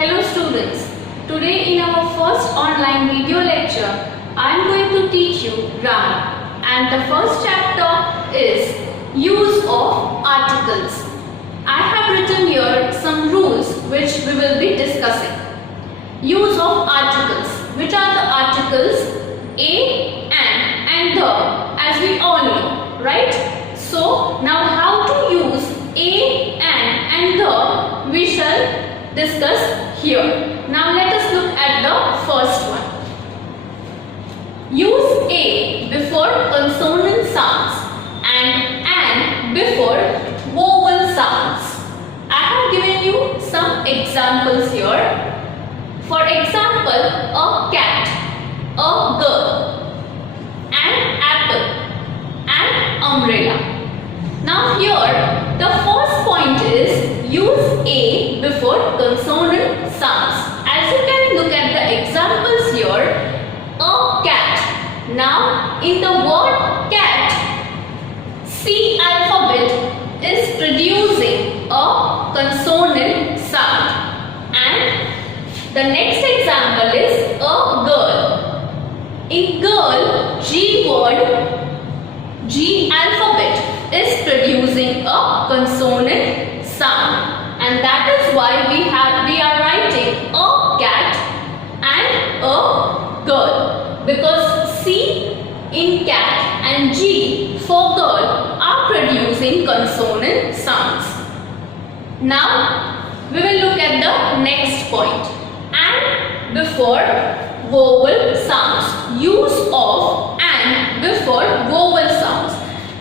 Hello students, today in our first online video lecture, I am going to teach you grammar and the first chapter is use of articles. I have written here some rules which we will be discussing. Use of articles. Which are the articles? A, and the, as we all know, right? So now how to use a, and the we shall discuss here. Now let us look at the first one. Use a before consonant sounds and before vowel sounds. I have given you some examples here. For example, a cat, a girl, an apple, an umbrella. Now here the first point is use a before consonant sounds. As you can look at the examples here, a cat. Now in the word cat, C alphabet is producing a consonant sound. And the next example is a girl. In girl, G word, G alphabet is producing a consonant sound, and that is why we are writing a cat and a girl, because C in cat and G for girl are producing consonant sounds. Now we will look at the next point, and before vowel sounds. Use of and before vowel sounds.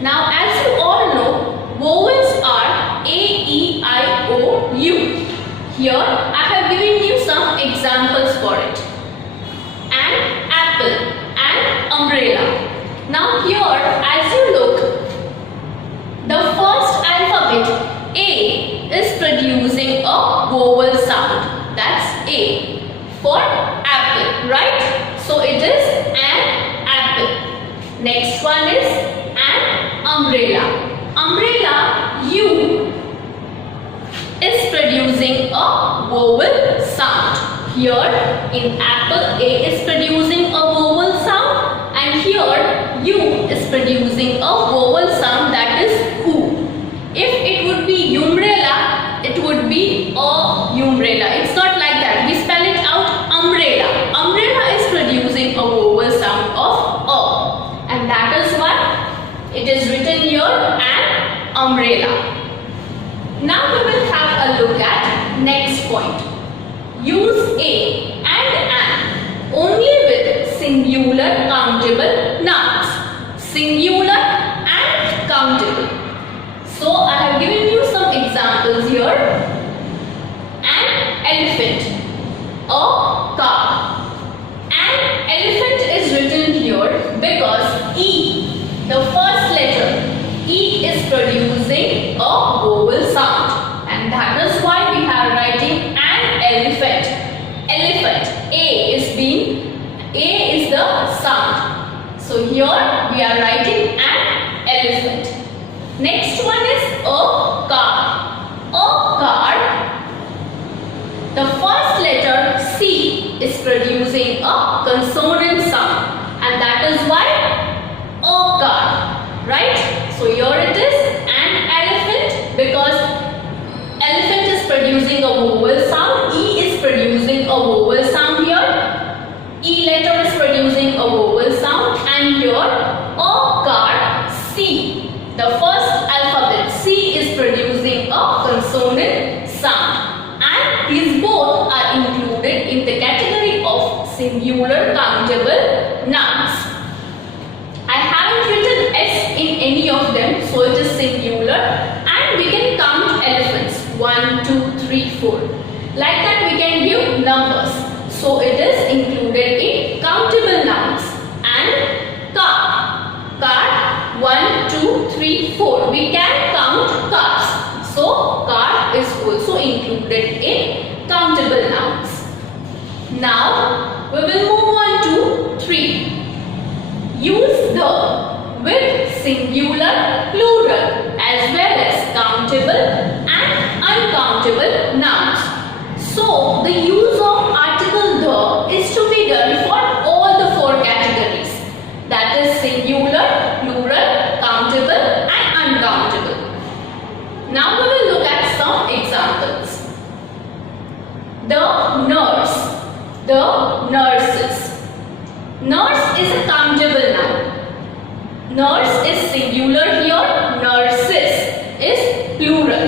Now as you all know, vowels are A, E, I, O, U. Here I have given you some examples for it. An apple, an umbrella. Now here as you look, the first alphabet A is producing a vowel sound. That's A for apple, right? So it is an apple. Next one is an umbrella. Umbrella, U is producing a vowel sound. Here in apple, A is producing a vowel sound, and here U is producing a vowel sound, that is U. If it would be umbrella, it would be a umbrella. It's not like that. We spell it out umbrella. Umbrella is producing a vowel sound of A, and that is why it is written here an umbrella. Now we will have a look at next point. Use a and an only with singular countable nouns. Singular and countable. So I have given you some examples here. An elephant, a car. An elephant is written here because E, the first letter, E is producing a vowel sound, and that is why we are writing an elephant. Elephant, A is the sound. So here we are writing an elephant. Next one is a car. A car, the first letter C is producing a consonant sound, and that is why a car, right? So here it is an elephant because elephant is producing a vowel sound. E is producing a vowel sound here. E letter is producing a vowel sound, and here a car, C, the first alphabet C is producing a consonant sound, and these both are included in the category of singular countable nouns. I haven't written S in any of them, so it is singular, and we can count elephants 1, 2, 3, 4. Like that we can give numbers, so it is included in countable nouns. And car 1, 2, 3, 4. We can count cars, so car is also included in countable nouns. Now we will move on to 3. Use the with singular, plural as well as countable and uncountable nouns. So the the nurses. Nurse is a countable noun. Nurse is singular here, nurses is plural.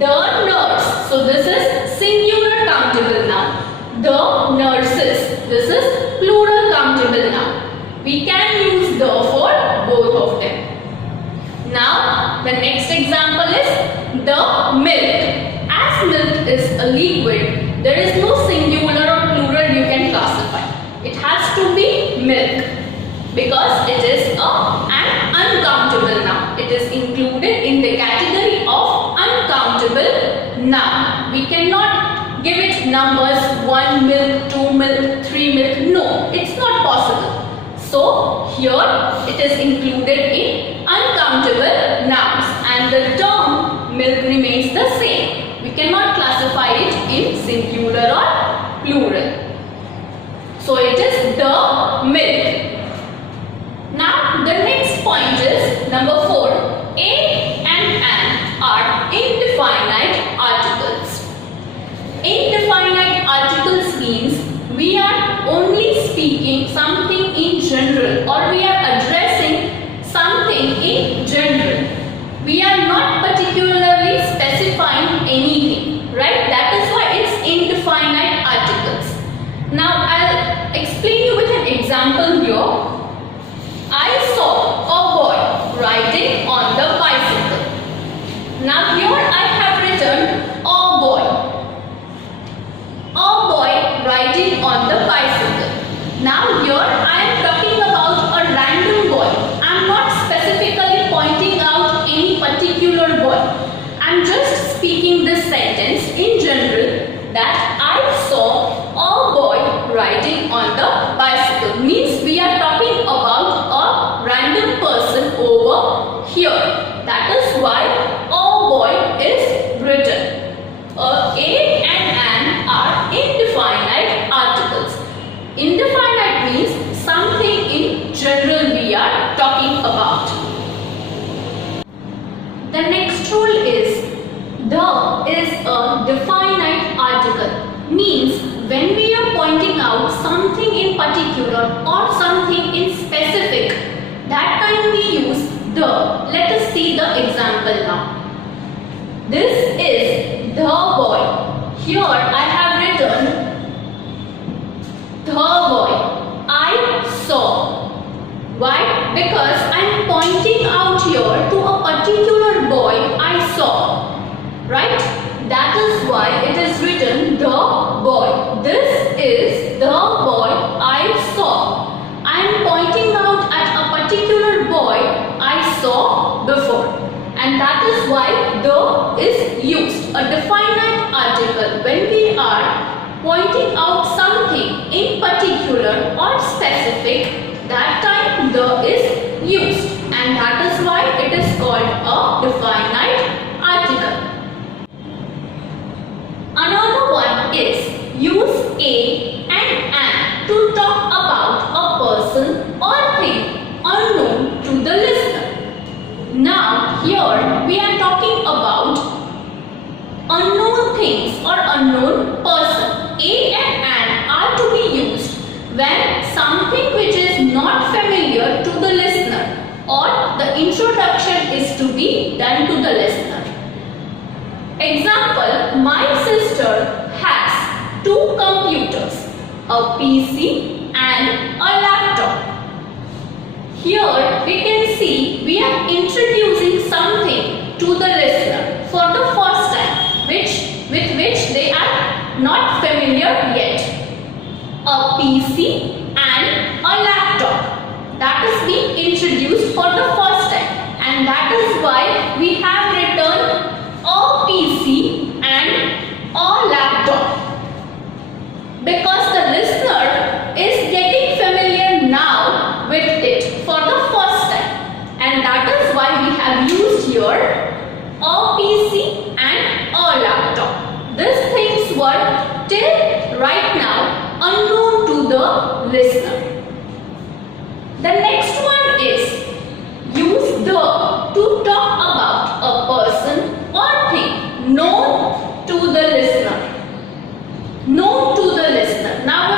The nurse, so this is singular countable noun. The nurses, this is plural countable noun. We can use the for both of them. Now the next example is the milk. As milk is a liquid, there is no singular or plural you can classify. It has to be milk because it is an uncountable noun. It is included in the category of uncountable noun. We cannot give it numbers 1 milk, 2 milk, 3 milk. No, it's not possible. So here it is included in uncountable nouns and the term milk remains the same. We cannot classify it in singular or plural. So it is the milk. Now the next point is number 4. A and an are indefinite articles. Indefinite articles means we are only speaking something in general or we are addressing something in general. We are not particularly specifying anything, right? That is why it's indefinite articles. Now I'll explain you with an example here. I saw a boy riding on the bicycle. Now here I have written a boy. A boy riding on the bicycle. Now here I am talking about a random boy. I am not specifically pointing out any particular boy. I am just speaking this sentence in general that I saw a boy riding on the bicycle. Means we are talking about a random person over here. That is why a boy is written. A and an are indefinite articles. Indefinite means something in general we are talking about. The next rule is the is a definite article. Means when we are pointing out something in particular or something in specific, that time we use the. Let us see the example now. This is the boy. Here I have written the boy. I saw. Why? Because I am pointing out here to a particular boy I saw. Right? That is why it is written the boy. This is the boy I saw. I am pointing out at a particular boy I saw before. And that is why the is used. A definite article when we are pointing out something in particular or specific, that time the is used. And that is why it is called a definite article. Another one is use a and an to talk about a person or thing unknown to the listener. Now here we are talking about unknown things or unknown person. A and an are to be used when something which is not familiar to the listener or the introduction is to be done to the listener. Example, my sister has 2 computers, a PC and a laptop. Here we can see we are introducing something to the listener for the first time, with which they are not familiar yet. A PC and a laptop. That is being introduced for the first time, and that is why we have written a PC and a laptop. Because the listener is getting familiar now with it for the first time, and that is why we have used here a PC and a laptop. These things were till right now unknown to the listener. The next one is use the to talk about a person or thing known to the listener. Known to the listener. Now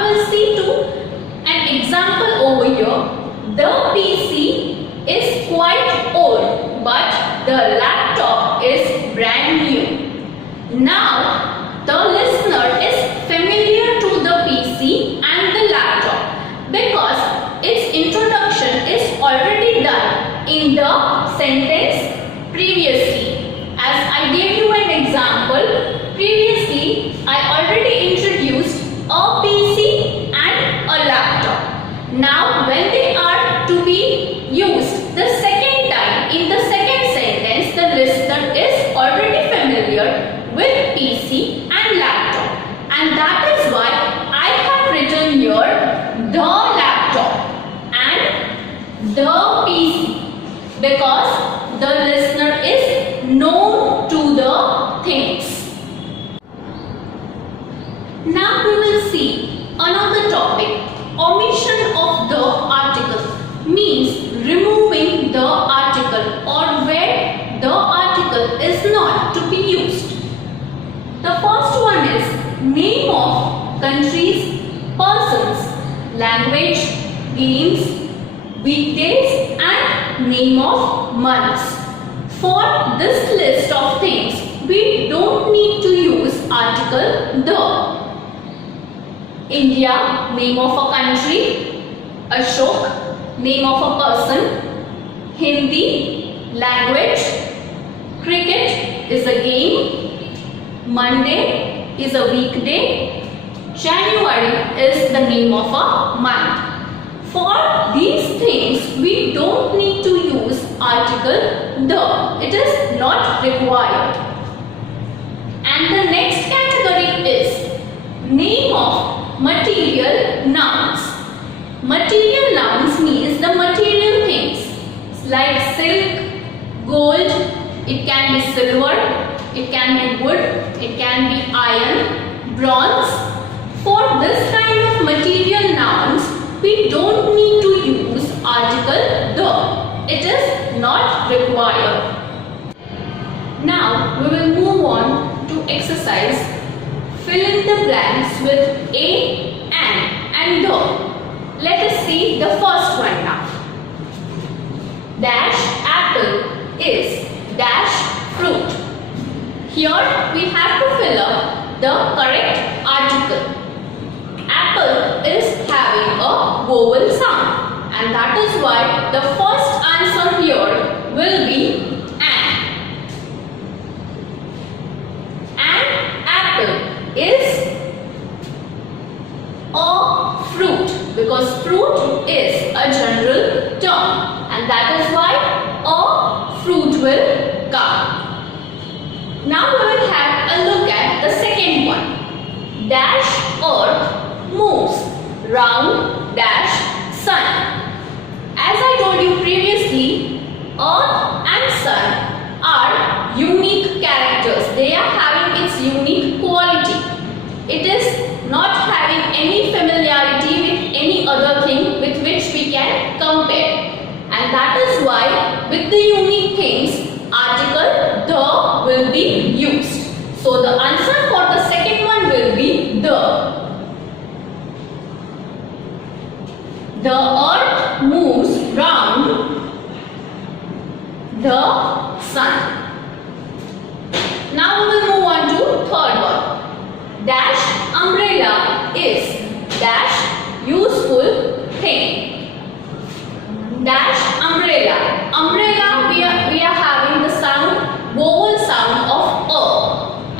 and that is why I have written here the laptop and the PC, because the listener is known to the things. Now we will see another topic. Omission of the article means removing the article or where the article is not to be used. The first one is name of countries, persons, language, games, weekdays and name of months. For this list of things, we don't need to use article the. India, name of a country. Ashok, name of a person. Hindi, language. Cricket is a game. Monday is a weekday. January is the name of a month. For these things, we don't need to use article the. It is not required. And the next category is name of material nouns. Material nouns means the material things like silk, gold, it can be silver, it can be wood, it can be iron, bronze. For this kind of material nouns, we don't need to use article the. It is not required. Now we will move on to exercise. Fill in the blanks with a, and the. Let us see the first one now. Dash apple is dash fruit. Here we have to fill up the correct article. Apple is having a vowel sound, and that is why the first answer here will be an. An apple is a fruit, because fruit is a general term, and that is why a fruit will come. Now we will have a look at the second one. Dash earth moves round dash sun. As I told you previously, earth and sun are unique characters. They are having its unique quality. It is not having any familiarity with any other thing with which we can compare. And that is why with the unique things, article the will be used. So the answer for the second one will be the. The earth moves round the sun. Now we will move on to third one. Dash umbrella is dash useful thing. Dash umbrella. Umbrella we are having the sound, vowel sound of a,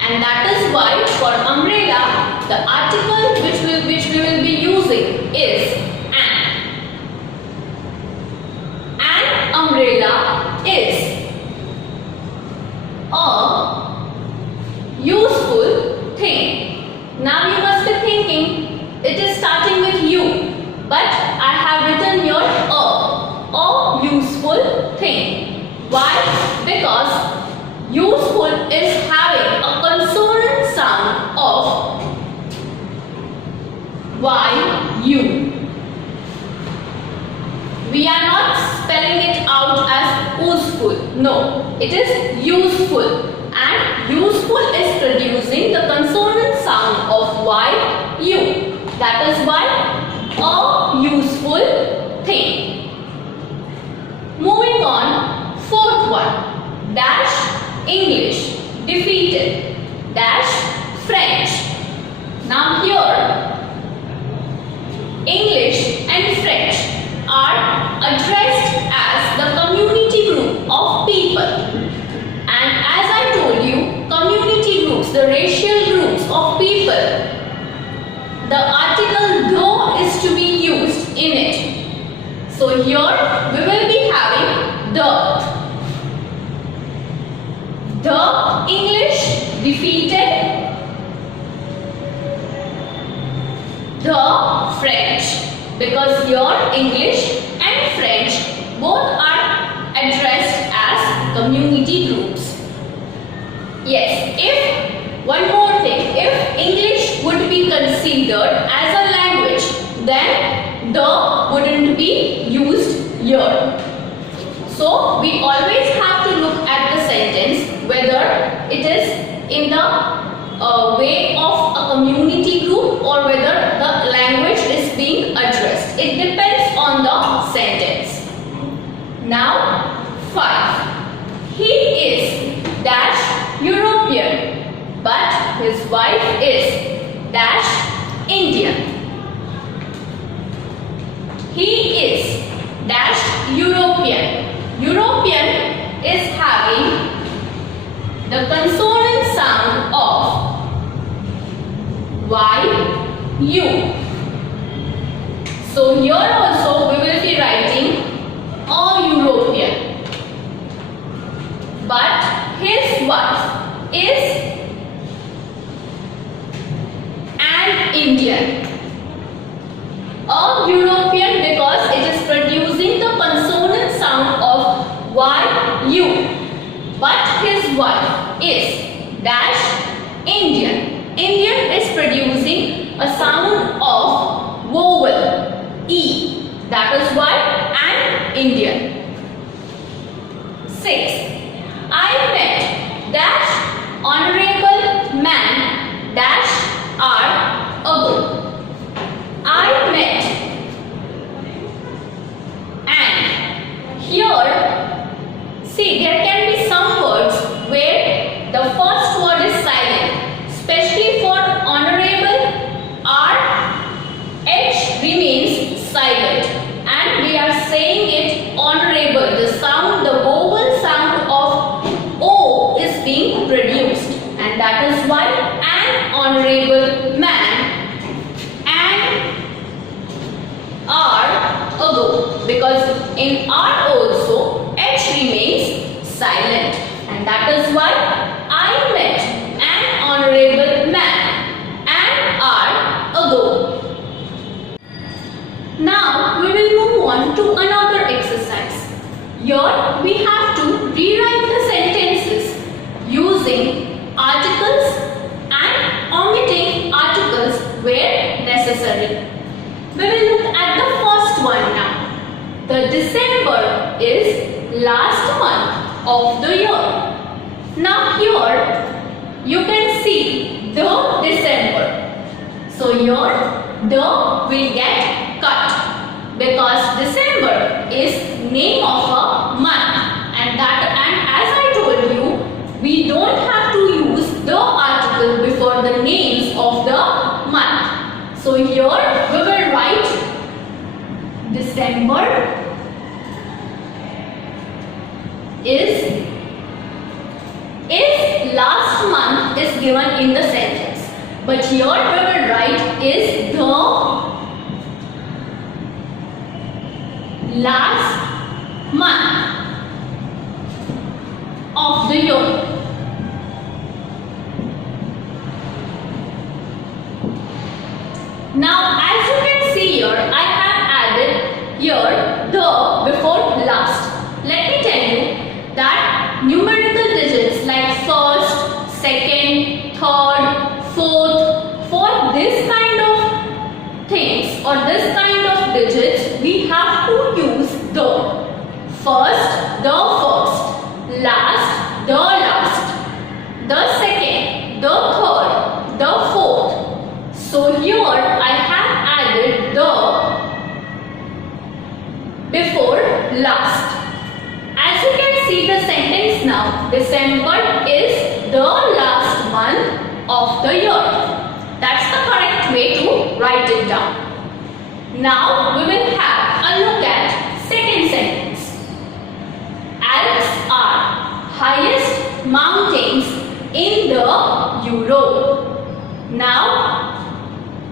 and that is why for umbrella the article which we will be using is an. An umbrella is a useful thing. Now you must be thinking it is starting with U, but I have written here a useful thing. Why? Because useful is having a consonant sound of Y-U. We are not spelling it out as useful. No, it is useful. And useful is producing the consonant sound of Y-U. That is why a useful thing. Moving on, fourth one. Dash English, defeated. Dash French. Now here, English and French are addressed as the community group of people. And as I told you, community groups, the racial groups of people, the article though is to be used in it. So here we will be having the. The English defeated French, because your English and French both are addressed as community groups. Yes, if one more thing, if English would be considered as a language, then the wouldn't be used here. So we always have to look at the sentence whether it is in the way of a community group or whether the language is being addressed. It depends on the sentence. Now 5. He is dash European, but his wife is dash Indian. He is dash European. European is having the consonant sound of Y-U. So here also we will be writing a European. But his wife is an Indian. A European because it is producing the consonant sound of Y-U. But his wife is dash Indian. Indian is producing a sound of vowel E. That is why an Indian. 6. I met dash honorable man dash R ago. I met. And here, see, there can be some words where the first word is silent, especially for honorable. R, H remains silent, and we are saying it honorable. The sound, the vowel sound of O is being produced, and that is why an honorable man and R ago, because in R also H remains silent, and that is why I met an honorable man and R ago. Now we will move on to another exercise. Here we have to rewrite the sentences using articles and omitting articles where necessary. We will look at the first one now. The December is last month of the year. Now here you can see the December. So here the will get cut because December is name of a month, and as I told you, we don't have to use the article before the names of the month. So here we will write December is if last month is given in the sentence, but here we will write is the last month of the year. Now as you can see here, I have added here the before last. Let me tell you that numerical digits like first, second, third, fourth, for this kind of things or this kind of digits, we have to use the first, last, the last, the second, the third, the fourth. So here I have added the before last. As you can see the sentence now, December is the last month of the year. That's the correct way to write it down. Now we will have a look at second sentence. Alps are highest mountains in the Europe. Now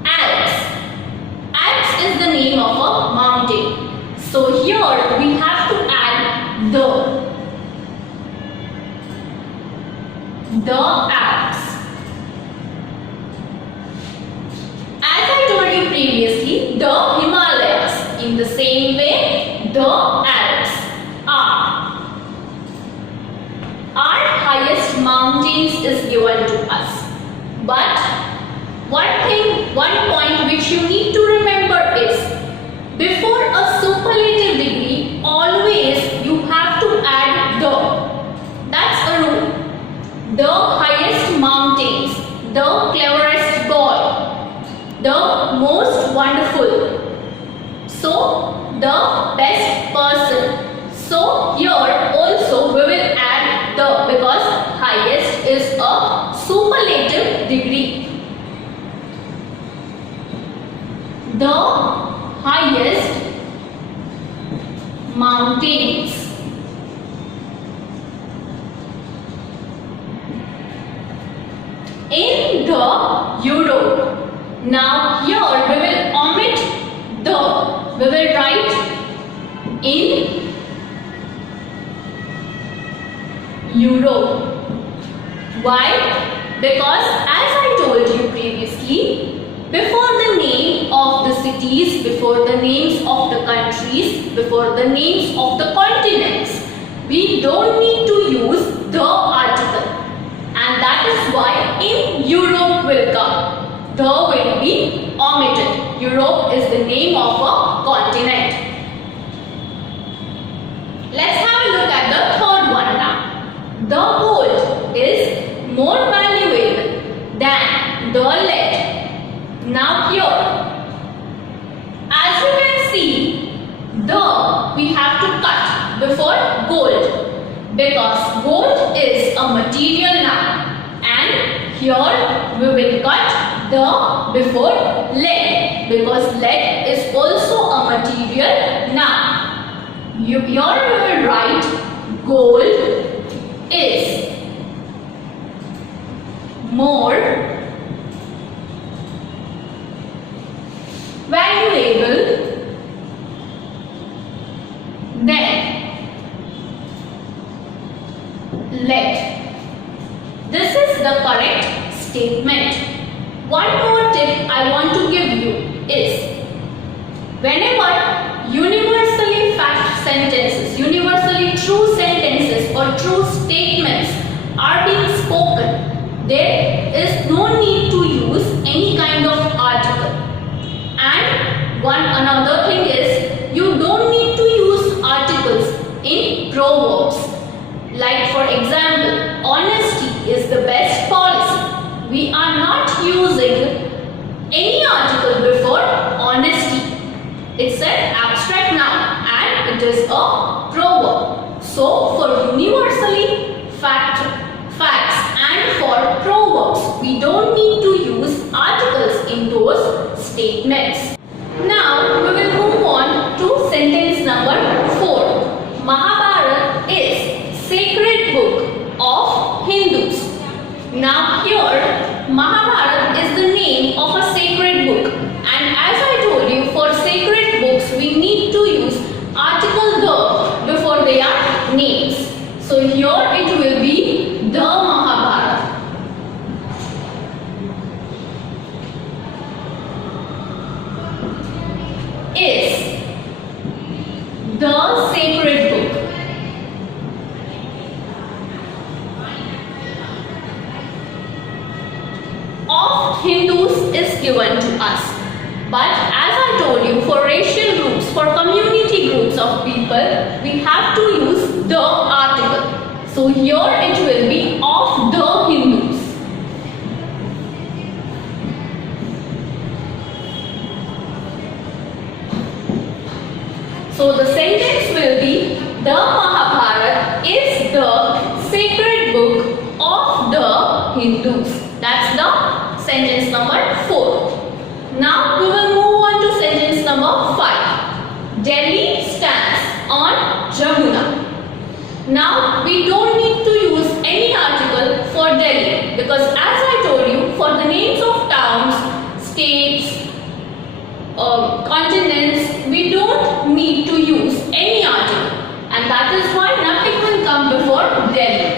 Alps is the name of a mountain. So here we have to add the Alps. As I told you previously, the Himalayas. In the same way, the Alps are. Our highest mountains is given to us. But one point which you need to remember is, before a superlative degree, always you have to add the. That's a rule. The highest mountains, the cleverest boy, the most wonderful, so the best person. So here also we will add the, because highest is a superlative degree. The highest mountains. In the Europe. Now here we will omit the. We will write in Europe. Why? Because as I told you previously, before the name of the cities, before the names of the countries, before the names of the continents, we don't need to use the article. And that is why in Europe will come. The will be omitted. Europe is the name of a continent. Let's have a look at the third one now. The gold is more valuable than the lead. Now here, as you can see, the we have to cut before gold, because gold is a material now, and here we will cut the before lead, because lead is also a material now. Here we will write gold is more valuable than lead. This is the correct statement. One more tip I want to give you is, whenever universally fact sentences, universally true sentences or true statements are being spoken, there is no need to use any kind of article. And another thing is, you don't need to use articles in proverbs. Like for example, honesty is the best policy. We are not using any article before honesty. It's an abstract noun and it is a proverb. So for universally facts and for proverbs, we don't need to use articles in those statements. Now we will move on to sentence number 4. Mahabharata is sacred book of Hindus. Now here, Mahabharata is the name of a sacred book, and as I told you, for sacred books we need to use article the before their names. So here it will be the Mahabharata. Is the sacred book. Of Hindus is given to us. But as I told you, for racial groups, for community groups of people, we have to use the article. So here it will be of the Hindus. So the sentence will be, the Mahabharata is the sacred book of the Hindus. That's the sentence number 4. Now we will move on to sentence number 5. Delhi stands on Jamuna. Now we don't need to use any article for Delhi, because as I told you, for the names of towns, states, continents, we don't need to use any article, and that is why nothing will come before Delhi.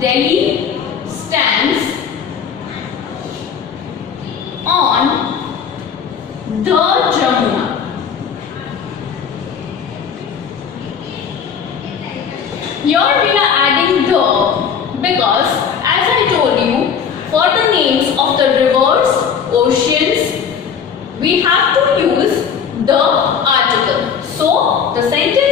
Delhi stands on The Jamuna. Here we are adding the because as I told you, for the names of the rivers, oceans, we have to use the article. So the sentence